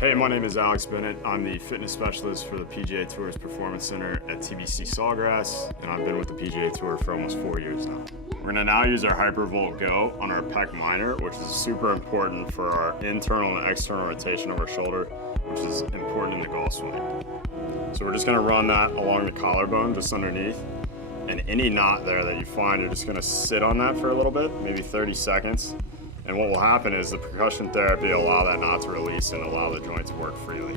Hey, my name is Alex Bennett. I'm the fitness specialist for the PGA Tour's Performance Center at TBC Sawgrass, and I've been with the PGA Tour for almost 4 years now. We're gonna now use our Hypervolt Go on our pec minor, which is super important for our internal and external rotation of our shoulder, which is important in the golf swing. So we're just gonna run that along the collarbone, just underneath. And any knot there that you find, you're just gonna sit on that for a little bit, maybe 30 seconds. And what will happen is the percussion therapy will allow that knot to release and allow the joint to work freely.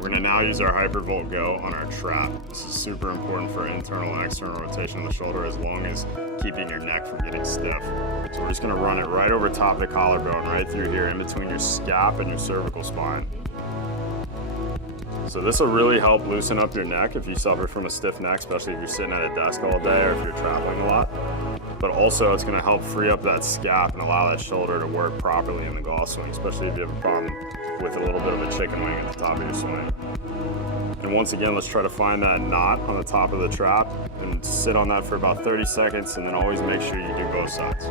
We're gonna now use our Hypervolt Go on our trap. This is super important for internal and external rotation of the shoulder, as long as keeping your neck from getting stiff. So we're just gonna run it right over top the collarbone, right through here, in between your scap and your cervical spine. So this will really help loosen up your neck if you suffer from a stiff neck, especially if you're sitting at a desk all day or if you're traveling a lot. But also it's gonna help free up that scap and allow that shoulder to work properly in the golf swing, especially if you have a problem with a little bit of a chicken wing at the top of your swing. And once again, let's try to find that knot on the top of the trap and sit on that for about 30 seconds, and then always make sure you do both sides.